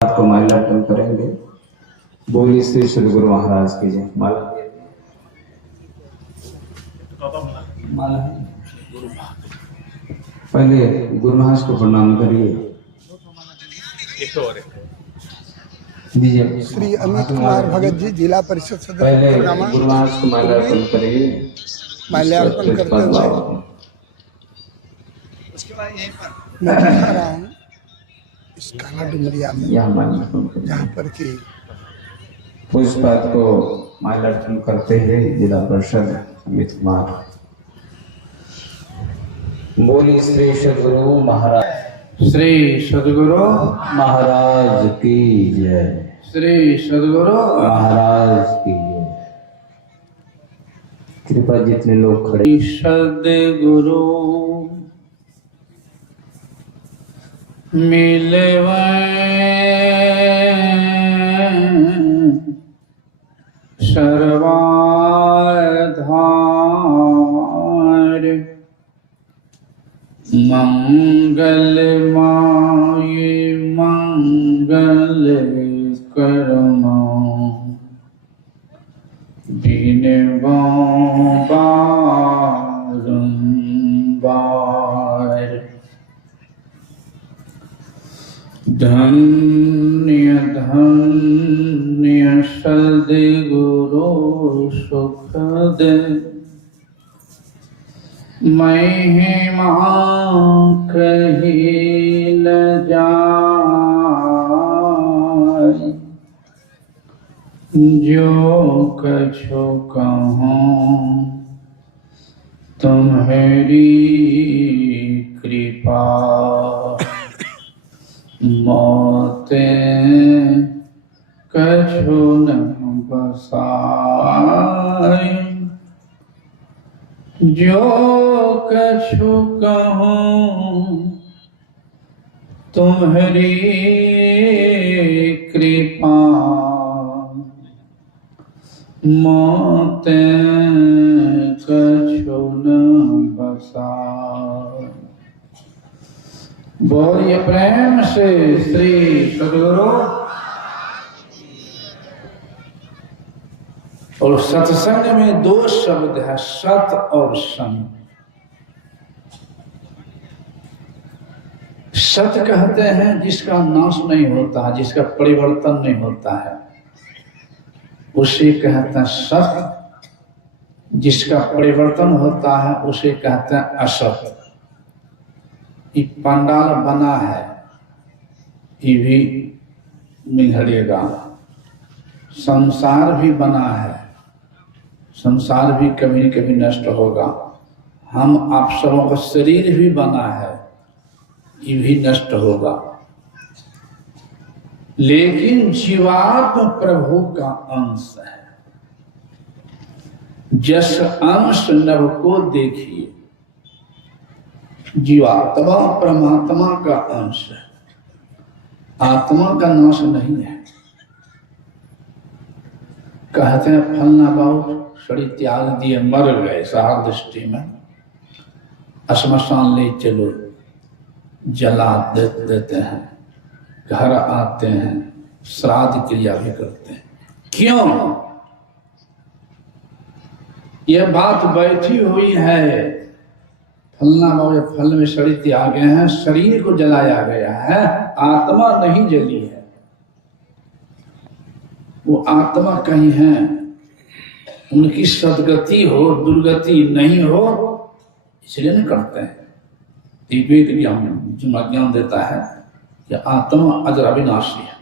आपको माला अर्पण करेंगे। बोलिए श्री सदगुरु महाराज की जय। माला माला पहले गुरु महाराज को प्रणाम करिए। दीजिए श्री अमित कुमार भगत जी, जिला परिषद सदस्य। पहले गुरु महाराज को माल्यार्पण करिए। माल्यार्पण करते हुए उसके बाद यहीं पर मैं दिखा रहा हूँ इस काला डुमरिया में, जहाँ पर कि पुष्पात को माल्यार्पण करते हैं जिला परिषद अमित कुमार। बोली श्री सदगुरु महाराज, श्री सदगुरु महाराज की जय। श्री सदगुरु महाराज की जय। कृपा जितने लोग खड़े। सदगुरु मिलवे सर्वाधार मंगल माये मंगल कर्मा बारंबार। धन्य धन्य सद्गुरु सुख दे महिमा कही न जाए। जो कछु कहूँ तुम्हारी कृपा मोते कछु न बसाए। जो कछु कहूँ तुम्हारी कृपा मोते कछु न बसाए। बोलिए प्रेम से श्री सदगुरु। और सत्संग में दो शब्द है, सत और संग। सत कहते हैं जिसका नाश नहीं होता, जिसका परिवर्तन नहीं होता है, उसे कहते हैं सत। जिसका परिवर्तन होता है उसे कहते हैं असत। ये पंडाल बना है, ये भी बिगड़ेगा। संसार भी बना है, संसार भी कभी न कभी नष्ट होगा। हम आप सबों का शरीर भी बना है, ये भी नष्ट होगा। लेकिन जीवात्म प्रभु का अंश है। जस अंश नभ को देखिए, जीवात्मा परमात्मा का अंश है, आत्मा का नाश नहीं है। कहते हैं फलना बाबू शरीर त्याग दिए मर गए, सार दृष्टि में श्मशान ले चलो, जला देते हैं, घर आते हैं, श्राद्ध क्रिया भी करते हैं। क्यों? यह बात बैठी हुई है, फलना बाबू फल में शरीर त्यागे हैं, शरीर को जलाया गया है, आत्मा नहीं जली है। वो आत्मा कहीं है, उनकी सदगति हो दुर्गति नहीं हो, इसलिए नहीं करते हैं। वेद ज्ञान देता है कि आत्मा अजर अविनाशी है।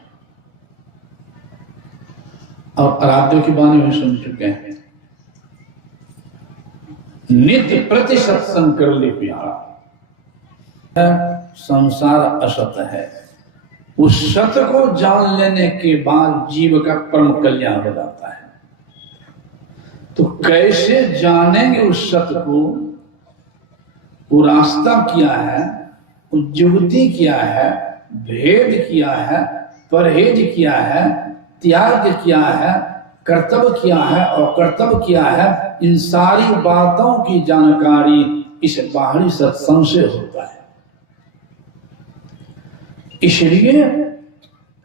और आराध्य की वाणी में सुन चुके हैं, नित्य प्रति सत्संग कर ले प्यारा। संसार असत है, उस सत्य को जान लेने के बाद जीव का परम कल्याण हो जाता है। तो कैसे जानेंगे उस सत्य को? वो रास्ता क्या है, वो युक्ति क्या है, भेद क्या है, परहेज क्या है, त्याग क्या है, कर्तव्य क्या है और कर्तव्य क्या है, इन सारी बातों की जानकारी इस बाहरी सत्संग से होता है। इसलिए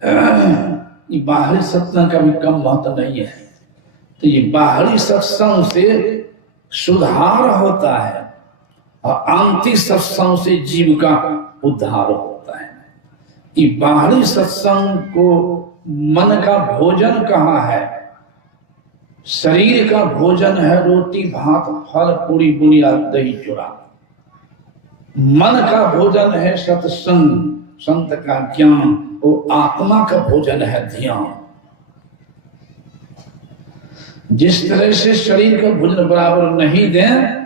ये बाहरी सत्संग का भी कम महत्व नहीं है। तो ये बाहरी सत्संग से सुधार होता है और आंतरिक सत्संग से जीव का उद्धार होता है। ये बाहरी सत्संग को मन का भोजन कहा है, शरीर का भोजन है रोटी भात फल पूरी बुनियाद दही चूड़ा। मन का भोजन है सत्संग, संत का ज्ञान, वो आत्मा का भोजन है ध्यान। जिस तरह से शरीर का भोजन बराबर नहीं दें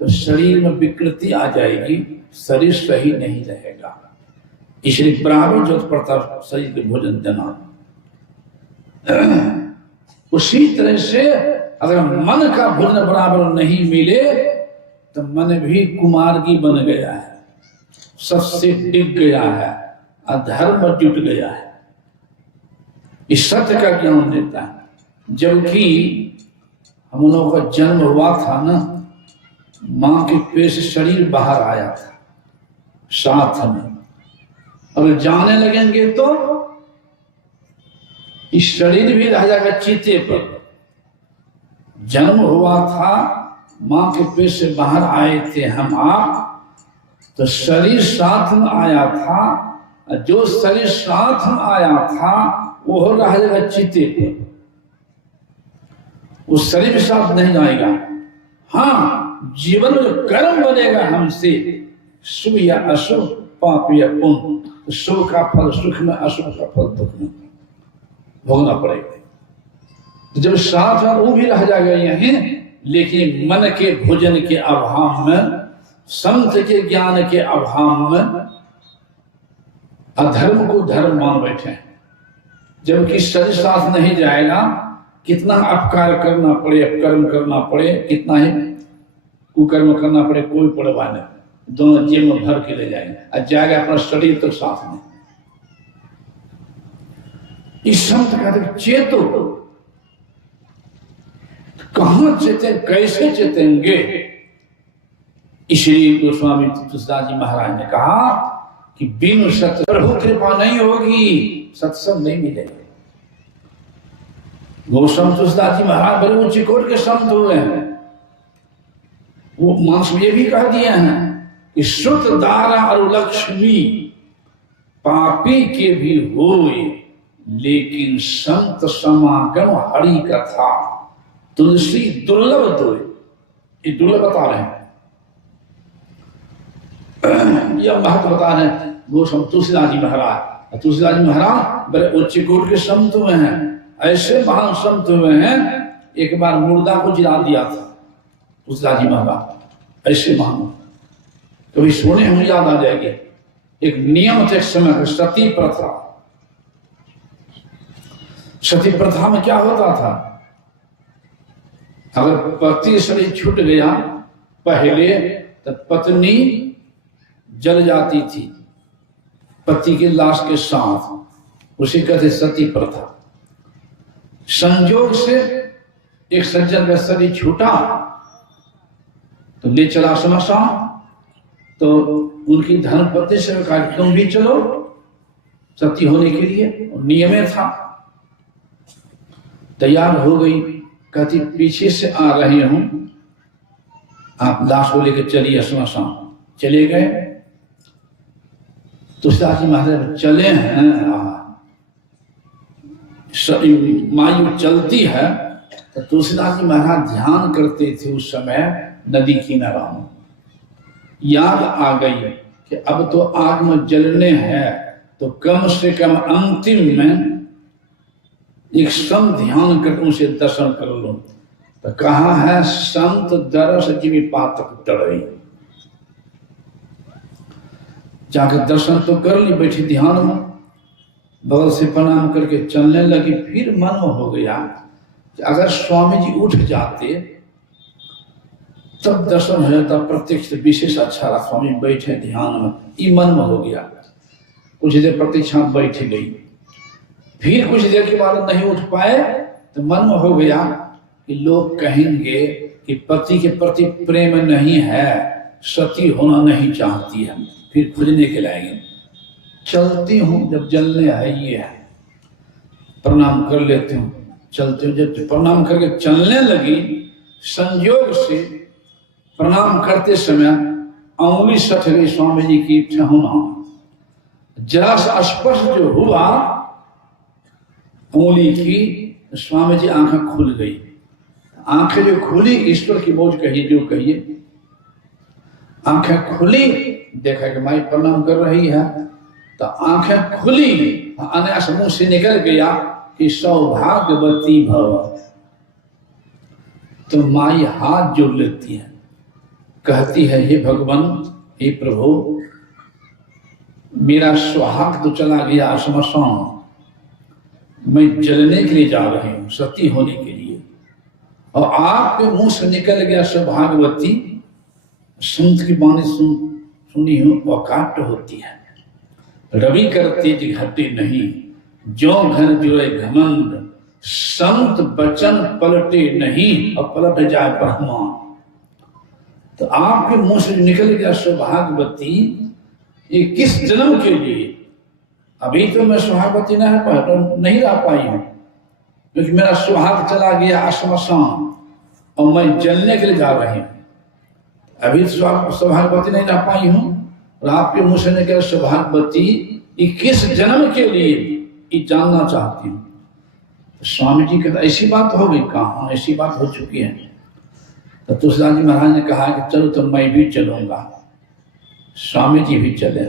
तो शरीर में विकृति आ जाएगी, शरीर सही नहीं रहेगा। इसलिए बराबर जरूरत पड़ता शरीर के भोजन देना। उसी तरह से अगर मन का भोजन बराबर नहीं मिले तो मन भी कुमार्गी बन गया है, सबसे डिग गया है, अधर्म जुट गया है। इस सत्य का ज्ञान देता है। जबकि हम लोगों का जन्म हुआ था ना, मां के पेट से शरीर बाहर आया था साथ में, अगर जाने लगेंगे तो इस शरीर भी रह जाएगा चीते पर। जन्म हुआ था, मां के पेट से बाहर आए थे हम आप, तो शरीर साथ में आया था। जो शरीर साथ में आया था वो रह जाएगा चीते पर, उस शरीर के साथ नहीं जाएगा। हाँ, जीवन में जो कर्म बनेगा हमसे, शुभ या अशुभ, पाप या पुण्य, तो शुभ का फल सुख में, अशुभ का फल दुख में भोगना पड़ेगा। तो जब साथ में वो भी रह जाएगा यहीं, लेकिन मन के भोजन के अभाव में, संत के ज्ञान के अभाव में अधर्म को धर्म मान बैठे। जबकि शरीर साथ नहीं जाएगा, कितना अपकार करना पड़े, अपकर्म करना पड़े, कितना ही कुकर्म करना पड़े, कोई परवाह नहीं, दोनों जेब में भर के ले जाएंगे और जाएगा अपना शरीर तो साथ में। इस संत कहते चेतो, कहां चेते, कैसे चेतेंगे? इसलिए गोस्वामी तुलसीदास जी महाराज ने कहा कि बिन सत्य प्रभु कृपा नहीं होगी, सत्संग नहीं मिलेगा। गोस्वामी तुलसीदास जी महाराज बड़े ऊंचे कोट के संत हुए हैं। वो मांस में ये भी कह दिए हैं कि श्रुत दारा और लक्ष्मी पापी के भी होए, लेकिन संत समागम हरि कथा तुलसी दुर्लभ दोए। ये दुर्लभ बता रहे हैं, यह महत्व बता रहे हैं गोस्वामी तुलसीदास जी महाराज। तुलसीदास जी महाराज बड़े उच्च कोट के संत हुए हैं, ऐसे महान संत हुए हैं। एक बार मुर्दा को जिला दिया था तुलसीदास जी महाराज, ऐसे महान। कभी सुने हम याद आ जाएंगे। एक नियम थे समय का, सती प्रथा। सती प्रथा में क्या होता था, अगर पति शरीर छूट गया पहले तो पत्नी जल जाती थी पति की लाश के साथ, उसे कहते सती प्रथा। संयोग से एक सज्जन का शरीर छूटा तो ले चला श्मशान, तो उनकी धर्मपत्नी से कहा तुम भी चलो सती होने के लिए, नियम था। तैयार हो गई, कहती पीछे से आ रही हूं, आप लाश को लेकर चलिए श्मशान। चले गए, तुलसीदास जी महाराज चले हैं, मायू चलती है तो तुलसीदास जी महाराज ध्यान करते थे उस समय नदी किनारा में। याद आ गई कि अब तो आग में जलने हैं, तो कम से कम अंतिम में एक सम ध्यान कर उनसे दर्शन कर लो। तो कहा है संत दरस जीवी पातक टरई, जाकर दर्शन तो कर ली, बैठी ध्यान में, बगल से प्रणाम करके चलने लगी। फिर मन में हो गया कि अगर स्वामी जी उठ जाते तब दर्शन हो जाता, प्रत्यक्ष विशेष अच्छा रहा। स्वामी बैठे ध्यान में, ये मन में हो गया। कुछ देर प्रतीक्षा बैठ गई, फिर कुछ देर के बाद नहीं उठ पाए तो मन में हो गया कि लोग कहेंगे कि पति के प्रति प्रेम नहीं है, सती होना नहीं चाहती है, फिर खोजने के लाएंगे। चलती हूँ, जब जलने आई है प्रणाम कर लेती हूँ, चलती हूँ। जब प्रणाम करके चलने लगी, संयोग से प्रणाम करते समय अंगुली सट गई स्वामी जी की ठेहुना। जरा सा स्पर्श जो हुआ उंगली की, स्वामी जी आंखें खुल गई। आंखें जो खुली, ईश्वर की मौज कहिए जो कहिए, आंखें खुली, देखा कि माई प्रणाम कर रही है, तो आंखें खुली, अनायास मुंह से निकल गया कि सौभाग्यवती भव। तो माई हाथ जोड़ लेती है, कहती है हे भगवान, हे प्रभु, मेरा सुहाग तो चला गया श्मशान, मैं जलने के लिए जा रही हूँ, सती होने के लिए, और आपके मुंह से निकल गया सौभाग्यवती। संत की वाणी सुनी हूं, अकाट्य होती है। रवि करते जी हटे नहीं, जो घर जुड़े घमंड, संत बचन पलटे नहीं, और पलट जाए ब्रह्मा। तो आपके मुंह से निकल गया सौभाग्यवती, ये किस जन्म के लिए? अभी तो मैं सौभाग्यवती नहीं रह पाई हूं, क्योंकि मेरा सुहाग चला गया श्मशान और मैं जलने के लिए जा रही हूं। अभी तो सौभाग्यवती नहीं रह पाई हूं, और आपके मुंह से निकले सौभाग्यवती, ये किस जन्म के लिए, ये जानना चाहती हूँ। तो स्वामी जी कहते ऐसी बात हो गई? कहाँ ऐसी बात हो चुकी है। तो तुलसीदास जी महाराज ने कहा कि चलो तो मैं भी चलूंगा। स्वामी जी भी चले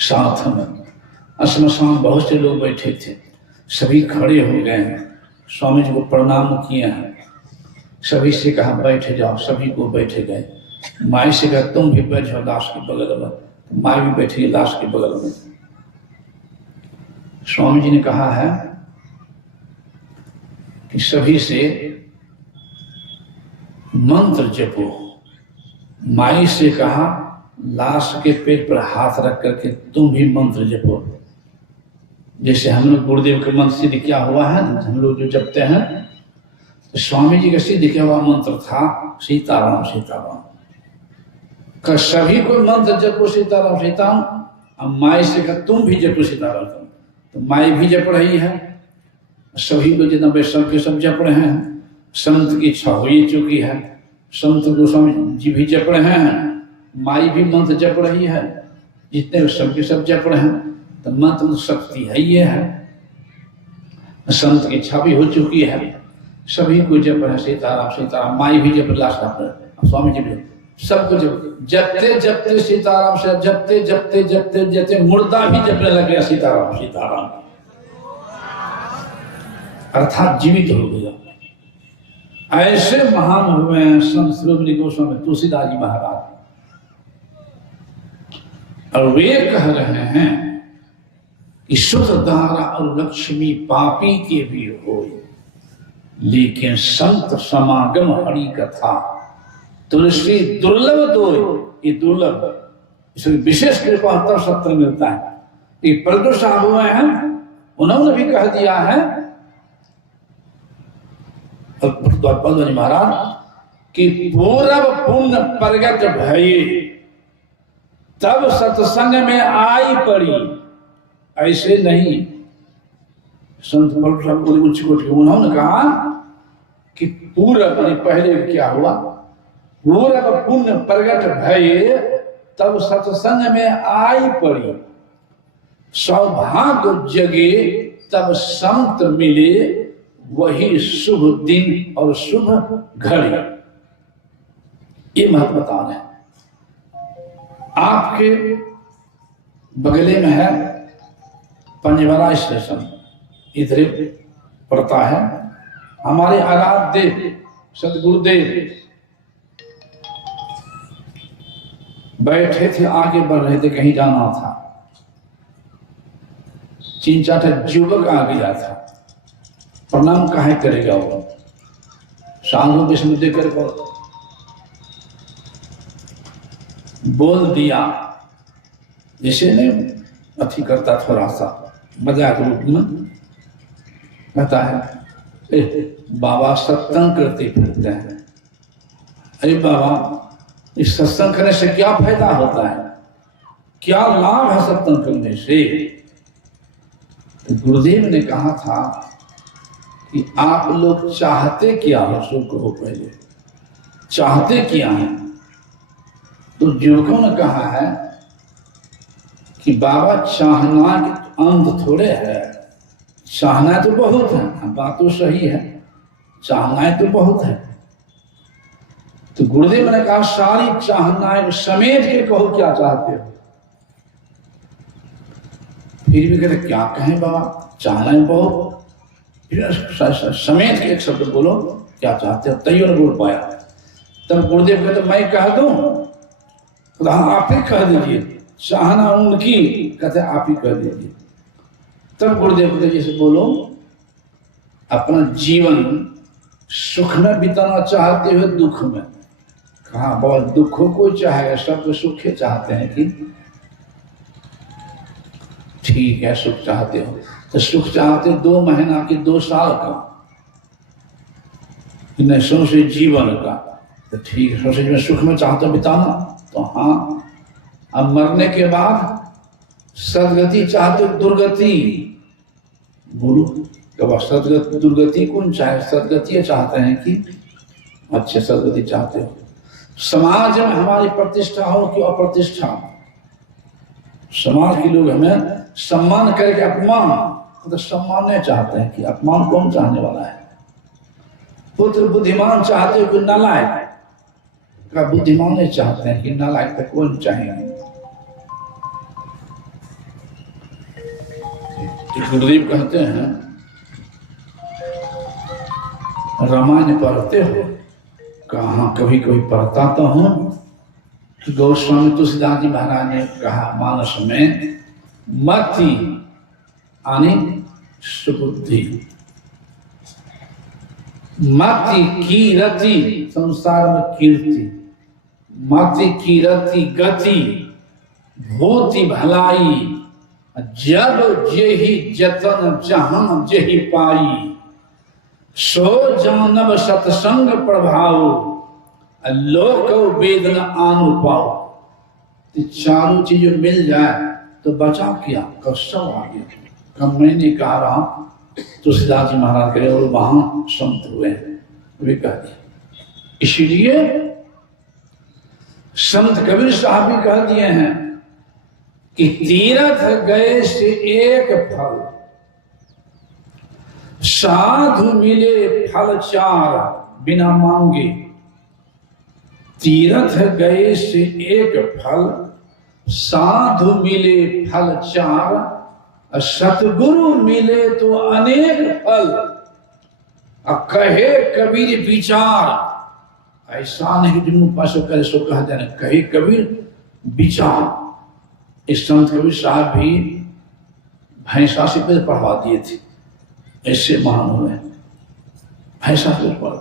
साथ में। श्मशान बहुत से लोग बैठे थे, सभी खड़े हो गए हैं, स्वामी जी को प्रणाम किए हैं। सभी से कहा बैठ जाओ, सभी को बैठ गए। माई से कहा तुम भी बैठ जाओ लाश के बगल में, तो माई भी बैठी लाश के बगल में। स्वामी जी ने कहा है कि सभी से मंत्र जपो। माई से कहा लाश के पेट पर हाथ रख करके तुम भी मंत्र जपो। जैसे हम लोग गुरुदेव के मंत्र सिद्ध क्या हुआ है, हम लोग जो जपते हैं, तो स्वामी जी का सिद्ध क्या हुआ मंत्र था सीताराम सीताराम का। सभी को मंत्र जपो सीताराम सीताराम। अब माई से कहा तुम भी जपो सीताराम, तो माई भी जप रही है। सभी लोग जितना वैष्णव के सब जप रहे हैं। संत की इच्छा हो ही चुकी है, संत गोस्वामी जी भी जप रहे हैं, माई भी मंत्र जप रही है, जितने सब के सब जप रहे हैं। तो मंत्र शक्ति है ये है, संत की इच्छा भी हो चुकी है, सभी को जप रहे सीताराम सीताराम। माई भी जप लास्ट स्वामी जी भी सबको जपते जपते सीताराम से जपते जपते जपते जपते मुर्दा भी जपने लग गया सीताराम सीताराम, अर्थात जीवित हो गया। ऐसे महान हुए हैं संत श्रोमणी गोस्वामी तुलसीदास जी महाराज। और वे कह रहे हैं कि शुद्ध धारा और लक्ष्मी पापी के भी हो, लेकिन संत समागम हरि कथा तुलसी दुर्लभ दो। ये दुर्लभ, इसमें विशेष कृपा तब सत्र मिलता है। ये प्रदू साहब हुए हैं, उन्होंने भी कह दिया है महाराज कि पूरब पुण्य प्रगट भये तब सत्संग में आई पड़ी। ऐसे नहीं, संत प्रदू साहब उच्च कोटि के उन्होंने कहा कि पूरब पहले क्या हुआ, पूरब पुण्य प्रगट भये तब सत्संग में आई पड़ी। सौभाग्य जगे तब संत मिले, वही शुभ दिन और शुभ घड़ी। ये महत्वता है। आपके बगले में है पंजवरा स्टेशन, इधर पड़ता है। हमारे आराध्य सदगुरुदेव बैठे थे, आगे बढ़ रहे थे, कहीं जाना था। 3-4 युवक आ गया था। प्रणाम काहे करेगा वो, साधु विष्णु देकर बोल दिया, जैसे ने अथी करता, थोड़ा सा मजाक रूप में कहता है बाबा सत्संग करते फिरते हैं। अरे बाबा, इस सत्संग करने से क्या फायदा होता है, क्या लाभ है सत्संग करने से? तो गुरुदेव ने कहा था कि आप लोग चाहते क्या हो, सो कहो पहले, चाहते क्या है? तो युवकों ने कहा है कि बाबा चाहना के अंत थोड़े है, चाहना तो बहुत है, बात तो सही है, चाहना तो बहुत है। तो गुरुदेव ने कहा सारी चाहनाएं समेट के कहो क्या चाहते हो। फिर भी कहते क्या कहें बाबा, चाहनाएं बहुत, फिर समेट के एक शब्द बोलो क्या चाहते हो, तैयो न बोल पाया। तब गुरुदेव कहते मैं कह दूं, तो हाँ आप ही कह दीजिए, चाहना उनकी, कहते आप ही कह दीजिए। तब गुरुदेव कहते जैसे बोलो अपना जीवन सुख में बिताना चाहते हो दुख में? कहा बहुत दुखों को चाहेगा, सबको सुख चाहते हैं कि ठीक है सुख चाहते हो, तो सुख चाहते 2 महीना की 2 साल का, नहीं सोचे जीवन का, तो ठीक है सोचे में सुख में चाहते हो बिताना, तो हाँ। अब मरने के बाद सदगति चाहते हो दुर्गति, बोलो कब सदगति दुर्गति कौन चाहे? सदगति चाहते हैं कि अच्छे सदगति चाहते हो। समाज में हमारी प्रतिष्ठा हो कि अप्रतिष्ठा, समाज के लोग हमें सम्मान करके अपमान, तो सम्मान नहीं चाहते हैं कि अपमान कौन चाहने वाला है? पुत्र बुद्धिमान चाहते हो कि नालायक का? बुद्धिमान नहीं चाहते हैं कि नालायक तक कौन चाहेंगे? गुरुदेव कहते हैं रामायण पढ़ते हो? कहाँ कभी कभी पढ़ता तो हूँ। गोस्वामी तुलसीदास जी महाराज ने कहा मानस में मति आने सुबुद्धि, मति की रति संसार में कीर्ति, मति की रति गति भूति भलाई, जब जेहि जतन जहां जेहि पाई, सो जानव सत्संग प्रभाव, लोक वेदना आनु पाओ। तो चारों चीजें मिल जाए तो बचा क्या? कष्ट आ गया। कब मैंने कहा रहा तुलसीदास जी महाराज करे और वहां संत हुए वे कह दिया। इसीलिए संत कबीर साहब भी कह दिए हैं कि तीर्थ गए से एक फल, साधु मिले फल 4 बिना मांगे। तीर्थ गए से एक फल, साधु मिले फल 4, सतगुरु मिले तो अनेक फल। कहे कबीर विचार, ऐसा नहीं कि मुंह पास करे सो कह देना, कहे कबीर विचार। इस संत कबीर साहब भी भैंसा से पढ़वा दिए थे, ऐसे महान हुए भैंसा से पढ़।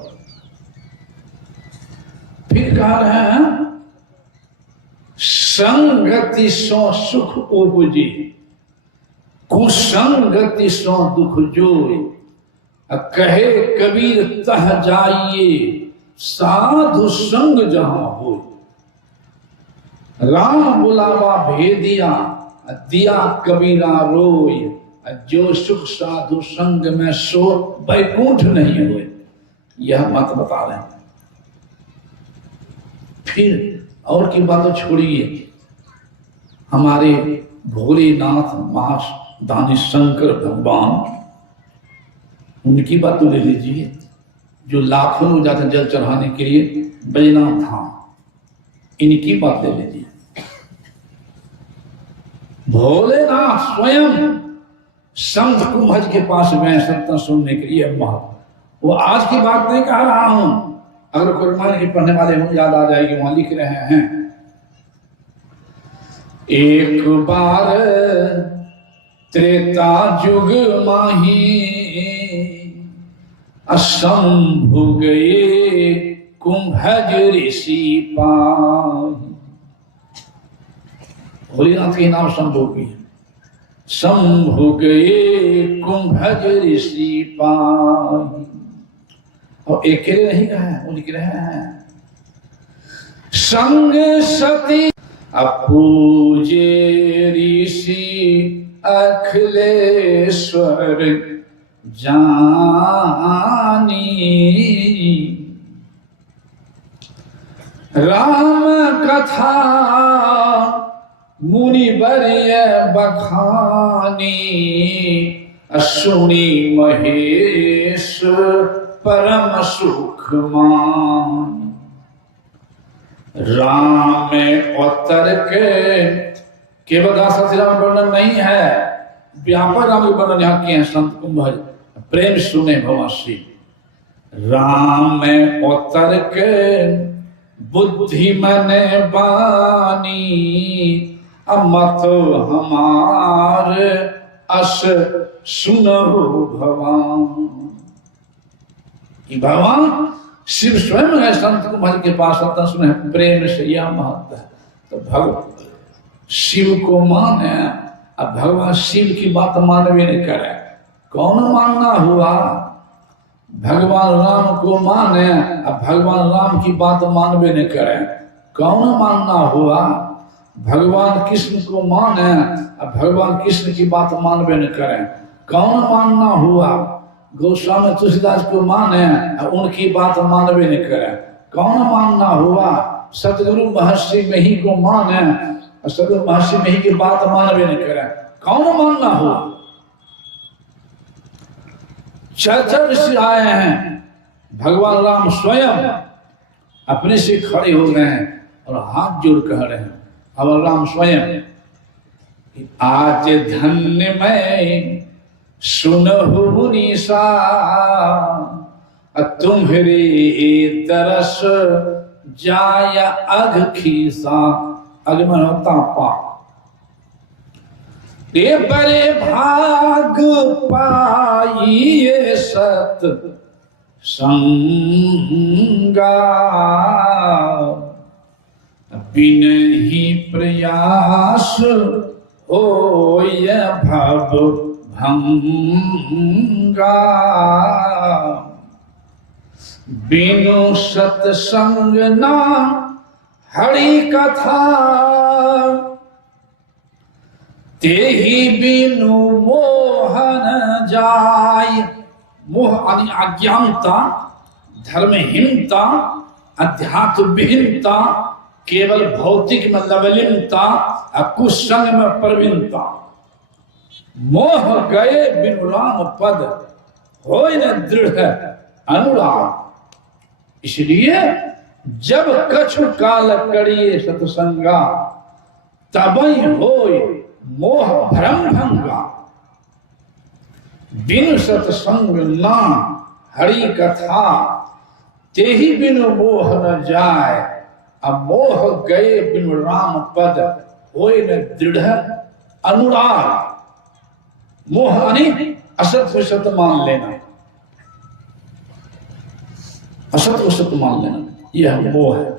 फिर कह रहे हैं संगति सो सुख उपजे, कुसंगति सो दुख जोय। कहे कबीर तह जाइए, साधु संग जहां हो। राम बुलावा भेदिया, दिया कबीरा रोय। जो सुख साधु संग में सो बैकुंठ नहीं हुए, यह मत बता रहे हैं। फिर और की बात छोड़िए, हमारे भोलेनाथ महादानी शंकर भगवान, उनकी बात तो ले लीजिए, जो लाखों लोग जाते हैं जल चढ़ाने के लिए बैजनाथ धाम, इनकी बात ले लीजिए। भोलेनाथ स्वयं संत कुंभज के पास गए सत्संग सुनने के लिए। वो आज की बात नहीं कह रहा हूं, अगर कुरान की पढ़ने वाले हों याद आ जाएगी। वहां लिख रहे हैं एक बार त्रेता युग माही, असंभु गए कुंभज ऋषि पाही। भोलेनाथ के नाम शंभु की है। शंभु गए कुंभज ऋषि पाही। और अकेले नहीं कहा है, वो लिख रहे हैं संग सती अपूजे ऋषि अखिलेश्वर जानी, राम कथा मुनि बरिय बखानी, सुनी महेश परम सुख मान। राम में अवतर के केवल दास राम वर्णन नहीं है, व्यापक राम वर्णन यहाँ किए हैं संत कुंभज। प्रेम सुने भगवान श्री राम में अवतर के बुद्धि मन बानी, अमत हमार अस सुनो भगवान। ये भगवान शिव स्वयं है संत कुमार के पास आता सुने प्रेम से यह महत्व है। तो भगवान शिव को माने, अब भगवान शिव की बात मानवे नहीं करे, कौन मानना हुआ? भगवान राम को माने, अब भगवान राम की बात मानवे नहीं करे, कौन मानना हुआ? भगवान कृष्ण को माने, अब भगवान कृष्ण की बात मानवे न करें, कौन मानना हुआ? गोस्वामी तुलसीदास को माने, अब उनकी बात मानवे न करें, कौन मानना हुआ? सतगुरु महर्षि मही को माने, सतगुरु महर्षि मही की बात मानवे न करें, कौन मानना हुआ? चर्चा ऋषि आए हैं, भगवान राम स्वयं अपने से खड़े हो गए हैं और हाथ जोड़ कह रहे हैं, अब राम स्वयं आज धन्य मैं सुनहु निशा, तुम्हारे तरस जाय अघ खीसा। अघ में होता पा ये बड़े भाग पाइए सत संगा, बिनहि प्रयास हो भव भंगा, बिनु सत्संग ना हरि कथा, तेहि बिनु मोहन जाय। मोह यानी अज्ञानता, धर्महीनता, अध्यात्म विहीनता, केवल भौतिक में लवलीनता, कुसंग में प्रवीणता। मोह गए बिनु राम पद, होय न दृढ़ अनुराग। इसलिए जब कछु काल करिए सत्संगा, तबई होय मोह भ्रम भंगा। बिनु सत्संग ना हरि कथा, तेहि बिनु मोह न जाय। अब मोह गए बिनु राम पद, होय न दृढ़ अनुराग। मोह यानी असत को सत्य मान लेना, असत को सत्य मान लेना, यह मोह है।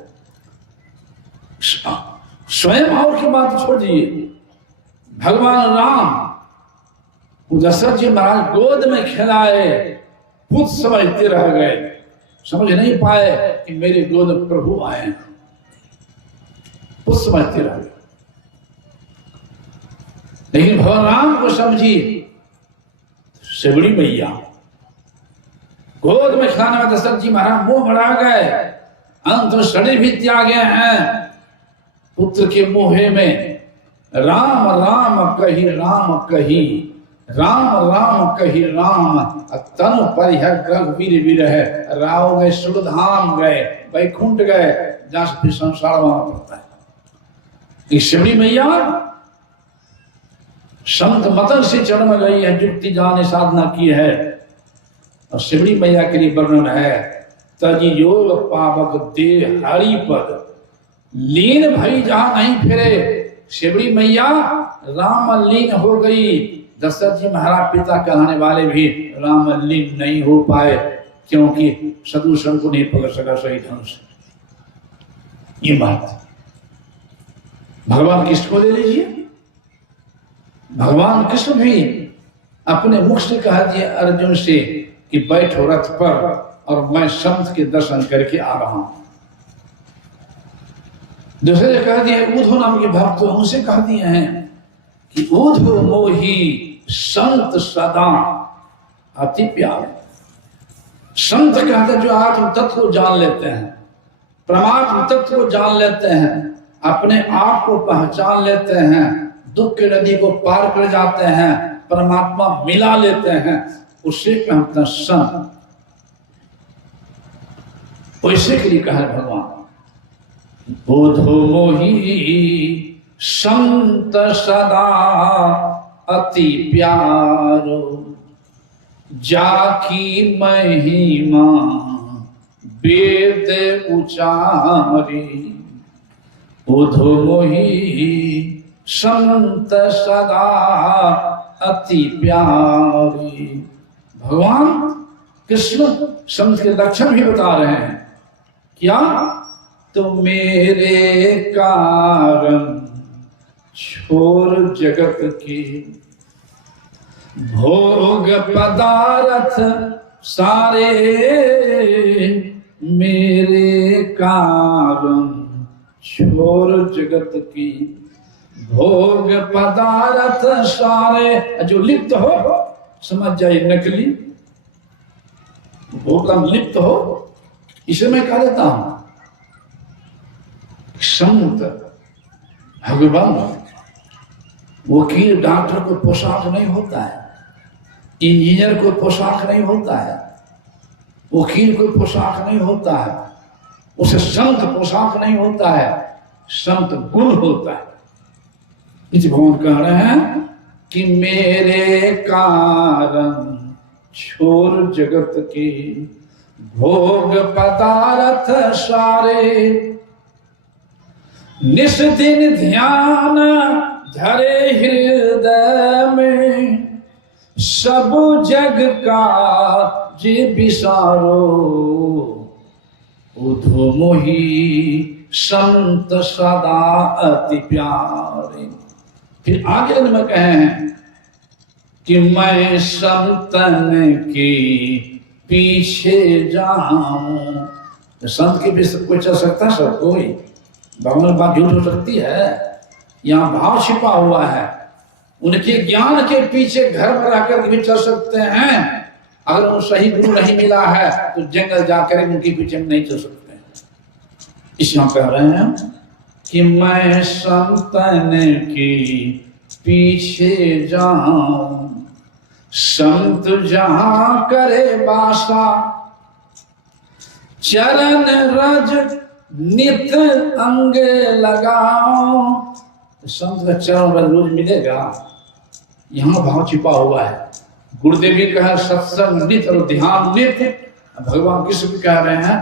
स्वयं और की बात छोड़ दीजिए, भगवान राम दशरथ जी महाराज गोद में खिलाए, पुत्र समझते रह गए, समझ नहीं पाए कि मेरे गोद में प्रभु आए, पुत्र समझते रह गए। लेकिन भगवान राम को समझी सेवड़ी मैया, गोद में खिलाने में दशरथ जी महाराज मुंह बढ़ा गए, अंत में शरीर भी त्यागे हैं पुत्र के मोहे में। राम राम कही राम कही, राम राम कही राम, तन परिहर रघुवीर विरह। राव गए सुरधाम गए, वैकुंठ गए, जहां से फिर संसार वहां पड़ता है। शिवड़ी मैया संत मतन से चरण में गई है, जुक्ति जाने साधना की है, और शिवड़ी मैया के लिए वर्णन है, तजी योग पावक दे हरि पद, लीन भई जहां नहीं फिरे। शिवड़ी मैया राम लीन हो गई, दशरथ जी महाराज पिता कहलाने वाले भी राम लीन नहीं हो पाए, क्योंकि सदूषण को नहीं पकड़ सका सही ढंग से। ये बात भगवान कृष्ण को ले लीजिए, भगवान कृष्ण भी अपने मुख से कहा दिए अर्जुन से कि बैठो रथ पर और मैं संत के दर्शन करके आ रहा हूं। दूसरे ने कह दिया ऊधो नाम के भक्त उनसे कह दिए हैं कि ऊधो मोही संत सदा अति प्यारे। संत कहते जो आत्म तत्व को जान लेते हैं, परमात्म तत्व को जान लेते हैं, अपने आप को पहचान लेते हैं, दुख की नदी को पार कर जाते हैं, परमात्मा मिला लेते हैं, उसे कहते हैं संत। वैसे के लिए कहा भगवान बोधो मोही संत सदा अति प्यारो, जाकी महिमा वेद उचारी। बोधो मोही संत सदा अति प्यारी। भगवान कृष्ण संत के लक्षण भी बता रहे हैं। क्या? तो मेरे कारण छोड़ जगत की भोग पदार्थ सारे, मेरे कारण छोड़ जगत की भोग पदार्थ सारे। जो लिप्त हो समझ जाए नकली, भोग लिप्त हो, इसे मैं कह देता हूं संत भगवान। वकील डॉक्टर को पोशाक नहीं होता है, इंजीनियर को पोशाक नहीं होता है, वकील को पोशाक नहीं होता है, उसे संत पोशाक नहीं होता है, संत गुण होता है। इस भगवान कह रहे हैं कि मेरे कारण छोड़ जगत की भोग पदार्थ सारे, निस दिन ध्यान धरे हृदय में, सब जग का जे विसारो। उधो मोही संत सदा अति प्यारे। फिर आगे में कहें कि मैं संतन के पीछे जाऊं। संत के पीछे कोई चल सकता? सब कोई। भगवान बात झूठ हो सकती है? यहाँ भाव छिपा हुआ है। उनके ज्ञान के पीछे घर में रहकर भी चल सकते हैं। अगर उनको सही गुरु नहीं मिला है तो जंगल जाकर उनके पीछे नहीं चल सकते हैं। इसलिए कह रहे हैं कि मैं संतन के पीछे जाऊं, संत जहां करे बासा, चरण रज नित अंग लगाओ। संत का चरण रज रोज मिलेगा, यहाँ भाव छिपा हुआ है। गुरुदेव भी कहा सत्संग नित और ध्यान नित। भगवान कृष्ण भी कह रहे हैं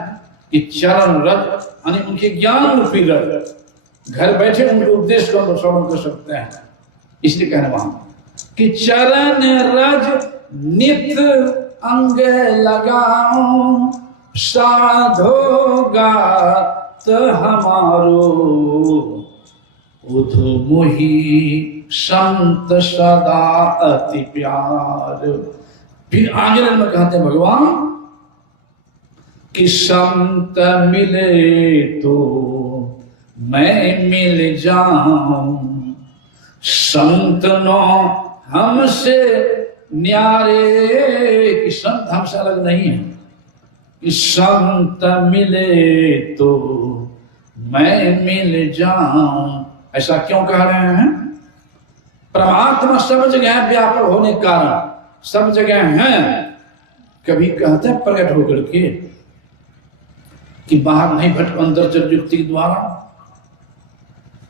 कि चरण रज यानी उनके ज्ञान रूपी रज, घर बैठे उनके उपदेश को हम श्रवण कर सकते हैं। इसलिए कहने वहां कि चरण रज नित अंग लगाओ, साधो गात हमारो। उधो मोही संत सदा अति प्यार। फिर आगे में कहते हैं भगवान कि संत मिले तो मैं मिल जाऊं, संत नो हमसे न्यारे। कि संत हमसे अलग नहीं है, कि संत मिले तो मैं मिल जाऊं। ऐसा क्यों कह रहे हैं? परमात्मा सब जगह व्यापक होने के कारण सब जगह हैं। कभी कहते हैं प्रकट होकर के कि बाहर नहीं भटक अंदर चल युक्ति द्वारा।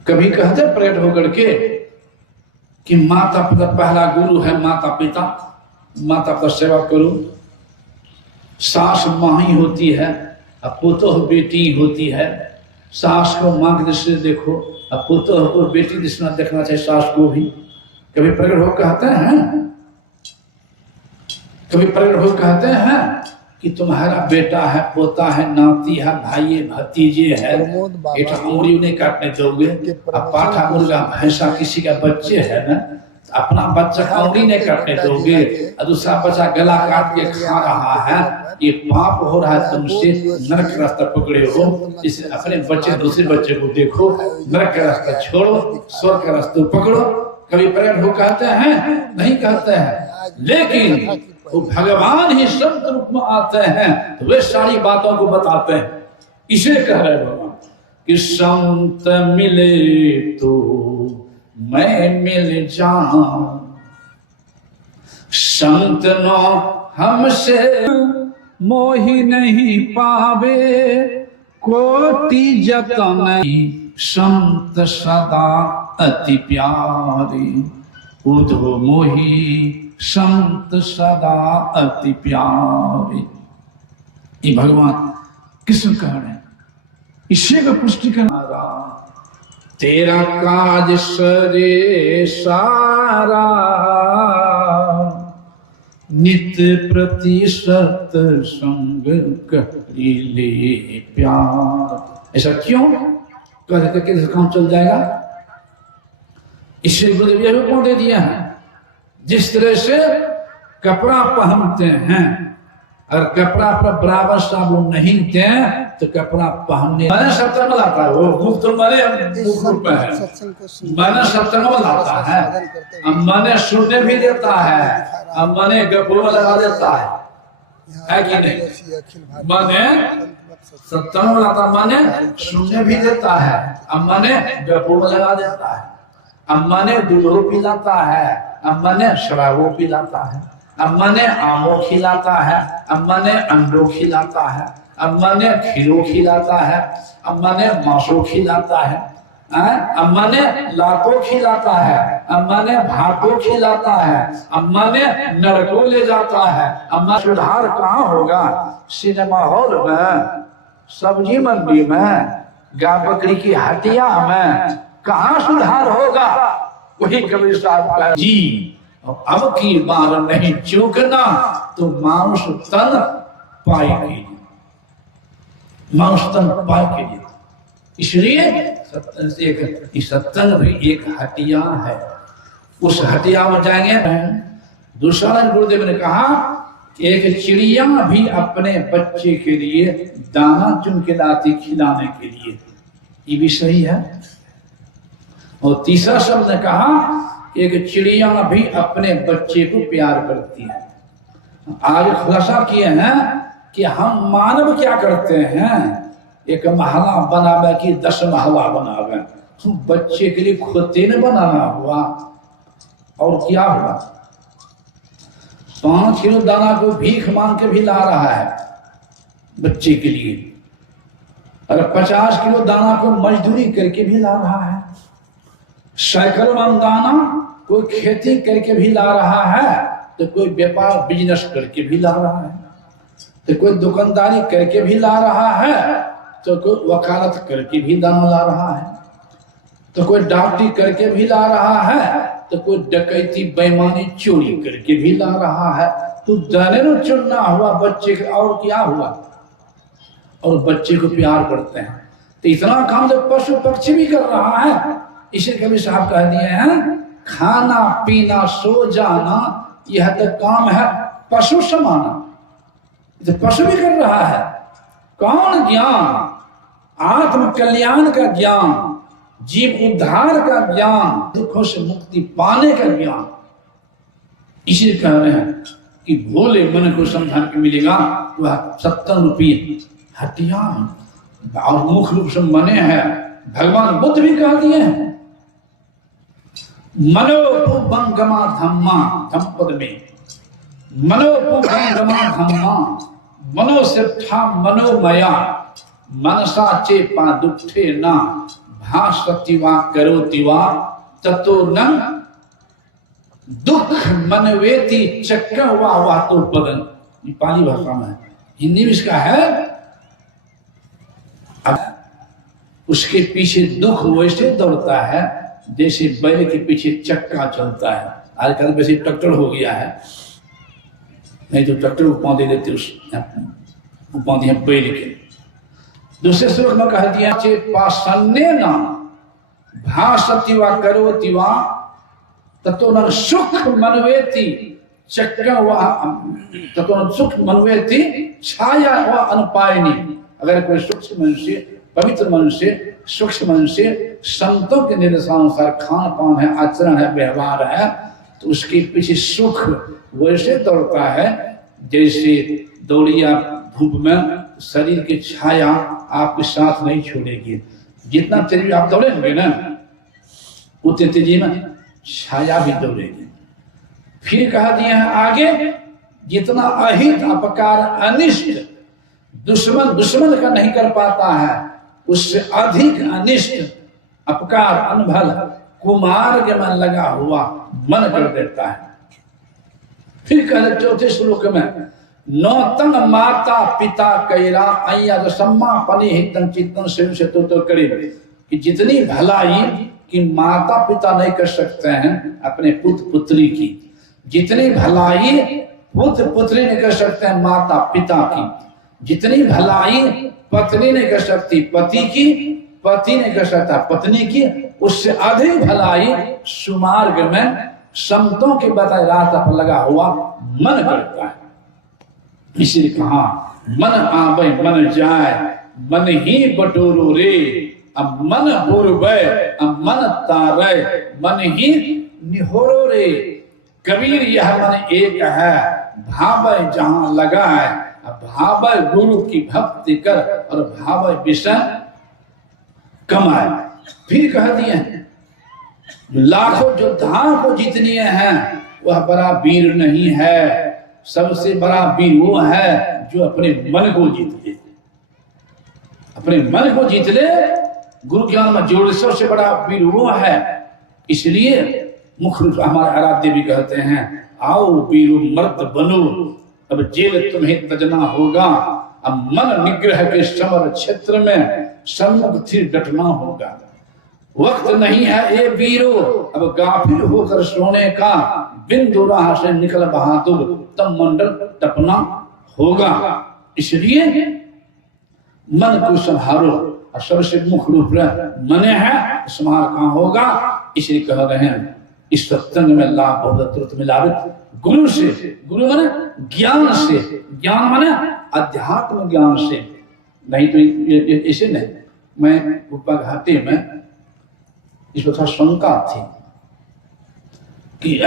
कभी कहते हैं प्रकट होकर के कि माता पिता पहला गुरु है, माता पिता, माता पिता सेवा करो। सास माँ ही होती है, अब पुतोह बेटी होती है। सास को माँ की दृष्टि से देखो, अब पुतोह को बेटी दृष्टि से देखना चाहिए सास को भी। कभी प्रकट हो कहते हैं, कभी प्रकट हो कहते हैं कि तुम्हारा बेटा है, पोता है, नाती है, भाई भतीजे है, एक उंगली नहीं काटने दोगे। अब पाठा मुर्गा भैंसा किसी का बच्चे है ना, अपना बच्चा कौड़ी नहीं काटने दोगे और दूसरा बच्चा गला काट के खा रहा है, ये पाप हो रहा है। तुमसे नरक का रास्ता पकड़े हो, इसे अपने बच्चे दूसरे बच्चे को देखो, नरक का रास्ता छोड़ो, स्वर्ग का रास्ता पकड़ो। कभी प्रेम हो कहते हैं? नहीं कहते हैं, लेकिन वो भगवान ही संत रूप में आते हैं तो वे सारी बातों को बताते हैं। इसे कह रहे भगवान कि संत मिले तो मैं मिल जाऊं, संत नो हमसे मोहि नहीं पावे, कोटि जतन संत सदा अति प्यारे, उधो मोहि संत सदा अति प्यारे। ये भगवान किसको कह रहे हैं? इसे का पुष्टि करना, तेरा काज सरे सारा, नित्य प्रति सत संग करी ले प्यार। ऐसा क्यों? कहते कैसे काम चल जाएगा? इसलिए गुरुदेव यह हुक्म दे दिया है, जिस तरह से कपड़ा पहनते हैं और कपड़ा पर बराबर साबुन नहीं दें तो कपड़ा पहनने मैंने सत्संग में लाता है, वो मुक्त मैंने मुख में है, मैंने सत्संग में लाता है, मैंने सुनने भी देता है, मैंने गप्पू में लगा देता है कि नहीं? मैंने सत्संग में लाता, मैंने सुनने भी देता है, मैंने गप्पू में लगा देता है, अम्मा ने दूधो पिलाता है, अम्मा ने शराबो पिलाता है, अम्मा ने आमो खिलाता है, अम्मा ने अंडो खिलाता है, अम्मा ने खीरो खिलाता है, अम्मा ने मांसो खिलाता है, अम्मा ने लातो खिलाता है, अम्मा ने भातो खिलाता है, अम्मा ने नरको ले जाता है। अम्मा सुधार कहाँ होगा? सिनेमा हॉल में, सब्जी मंडी में, गाय बकरी की हटिया में, कहाँ सुधार होगा? वही कबीर साहब का जी अब की बार नहीं चूकना तो मांस तन पाएगी, मांस तन पाएगी। इसलिए एक सत्संग भी एक हटिया है, उस हटिया में जाएंगे। दूसरा गुरुदेव ने कहा कि एक चिड़िया भी अपने बच्चे के लिए दाना चुन के लाती खिलाने के लिए, ये भी सही है। और तीसरा शब्द ने कहा एक चिड़िया भी अपने बच्चे को प्यार करती है। आज खुलासा किए हैं कि हम मानव क्या करते हैं, एक महला बनावे की 10 महला बनावे, बच्चे के लिए खोते न बनाना हुआ और क्या हुआ? 5 किलो दाना को भीख मांग के भी ला रहा है बच्चे के लिए, और 50 किलो दाना को मजदूरी करके भी ला रहा है, सैकड़ों मन दाना कोई खेती करके भी ला रहा है, तो कोई व्यापार बिजनेस करके भी ला रहा है, तो कोई दुकानदारी करके भी ला रहा है, तो कोई वकालत करके भी दाना ला रहा है, तो कोई डॉक्टरी करके भी ला रहा है, तो कोई डकैती बेईमानी चोरी करके भी ला रहा है। तो दाने न चुनना हुआ बच्चे का, और क्या हुआ? और बच्चे को प्यार करते हैं। तो इतना काम तो पशु पक्षी भी कर रहा है। इसे कभी साहब कह दिए हैं, खाना पीना सो जाना यह तो काम है पशु समाना, तो पशु भी कर रहा है। कौन ज्ञान? आत्म कल्याण का ज्ञान, जीव उद्धार का ज्ञान, दुखों से मुक्ति पाने का ज्ञान। इसे कह रहे हैं कि भोले मन को समझाने को मिलेगा वह 70 रुपये हटिया और मुख रूप से बने हैं। भगवान बुद्ध भी कह दिए हैं, मनोपुबंगमा धम्मा, धम्पद में मनोपुबंगमा धम्मा, मनो सिद्धा मनोमया, मनसा चेपा दुष्टे न भासति वा करोति वा ततो न दुख मनवेति चक्र वा वातो पदन। ये पाली भाषा में है, हिंदी में इसका है। उसके पीछे दुख वैसे दौड़ता है जैसे बैल के पीछे चक्का चलता है। आजकल वैसे ट्रैक्टर हो गया है, नहीं तो ट्रैक्टर उपमा दे देते, उस उपमा दिया बैल के। दूसरे श्लोक में कह दिया पासन्ने ना भासति वा करोति वा ततो न सुख मनवेति चक्का व ततो न सुख मनवेति छाया व अनुपायनी। अगर कोई सूक्ष्म मनुष्य, पवित्र मनुष्य, सूक्ष्म मनुष्य संतों के निर्देशानुसार खान पान है, आचरण है, व्यवहार है, तो उसके पीछे सुख वैसे दौड़ता है जैसे दौड़िया धूप में शरीर की छाया आपके साथ नहीं छोड़ेगी। जितना तेजी आप दौड़ेंगे ना उतनी तेजी में छाया भी दौड़ेगी। फिर कहा दिया है आगे, जितना अहित अपकार अनिष्ट दुश्मन का नहीं कर पाता है, उससे अधिक अनिष्ट अपकार अनभल कुमार्ग में लगा हुआ मन कर देता है। फिर कह चौथे श्लोक में, नौतन माता पिता कैरा अय्या तो सम्मापनी हितम चित्तन से तो करीब, कि जितनी भलाई कि माता पिता नहीं कर सकते हैं अपने पुत्र पुत्री की, जितनी भलाई पुत्र पुत्री नहीं कर सकते हैं माता पिता की, जितनी भलाई पत्नी नहीं कर सकती पति की, पति नहीं कर सकता पत्नी की, उससे अधिक भलाई सुमार्ग में संतों के बताए रास्ता पर लगा हुआ मन करता है। इसलिए कहा मन आवे मन जाए, मन ही बटोरो रे, अब मन बुरबे अब मन तारे, मन ही निहोरो रे। कबीर यह मन एक है, भावे जहां लगा है, भावे गुरु की भक्ति कर और भावे विषय कमाए। फिर कह दिए लाखों योद्धाओं को जीतने हैं, वह बड़ा वीर नहीं है, सबसे बड़ा वीर वो है जो अपने मन को जीत ले। अपने मन को जीत ले, गुरु ज्ञान में जोड़, सबसे बड़ा वीर वो है। इसलिए मुख्य रूप हमारे आराध्य भी कहते हैं, आओ वीरू मर्द बनो, अब जेल तुम्हें तजना होगा, अब मन निग्रह के समर क्षेत्र में सम्मुख स्थिर डटना होगा। वक्त नहीं है ए वीरो अब गाफिल होकर सोने का, बिंदु राह से निकल बहादुर तब मंडल टपना होगा। इसलिए मन को संभालो, और सबसे मुख्य रूप मन है संभाल कहाँ होगा। इसलिए कह रहे हैं इस सत्संग में लाभ बहुत तुरंत मिलावे गुरु से, गुरु माने ज्ञान से, ज्ञान माने अध्यात्म ज्ञान से, नहीं तो ऐसे नहीं। मैं ऊपर घाटे में इसमें थोड़ा शंका थी कि